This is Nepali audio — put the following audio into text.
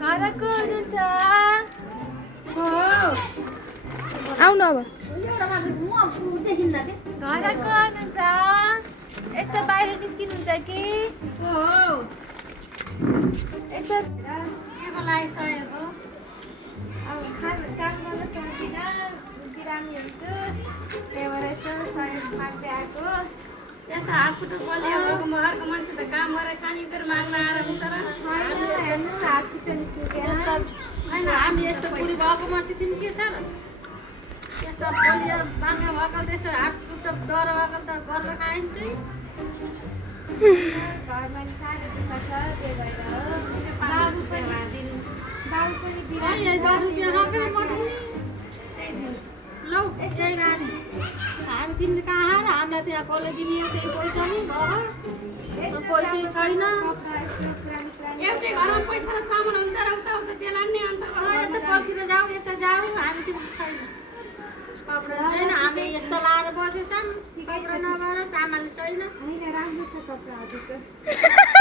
घरको हुनुहुन्छ आउनु अब घरको हुनुहुन्छ यस्तो बाहिर निस्किनुहुन्छ कि यसो केको लागि सहयोग हो अब काम गर्न सक्दिनँ बिरामी हुन्छु त्यहाँबाट यसो सहयोग माग्दै आएको यता हात खुट्टा बलियो भएको अर्को मान्छे त काम गरेर खाने गरेर माग्न आएर हुन्छ र हेर्नु हात खुट्टा निस्केर होइन हामी यस्तो बुढी भएको मान्छे तिमी के छ र यस्तो बलियो बाङ्गा भएको त्यसो हात खुट्टा डर भएको त गर्न खाइन्छ घरमा नि साह्रो दुःख छ त्यही भएर हो बाबु पनि बिरामी लौ यही नानी हामी तिमीले कहाँ र हामीलाई त्यहाँ कसले दिने त्यही पैसा नि पैसा छैन एउटै घरमा पैसा र चामल हुन्छ र उता उता त्यसलाई नि अन्त यता पर्सिर जाऊ यता जाऊ हामी तिमीले छैन कपडा छैन हामी यस्तो लाएर बसेछौँ कपडा नभएर चामल छैन होइन राम्रो छ कपडा हजुरको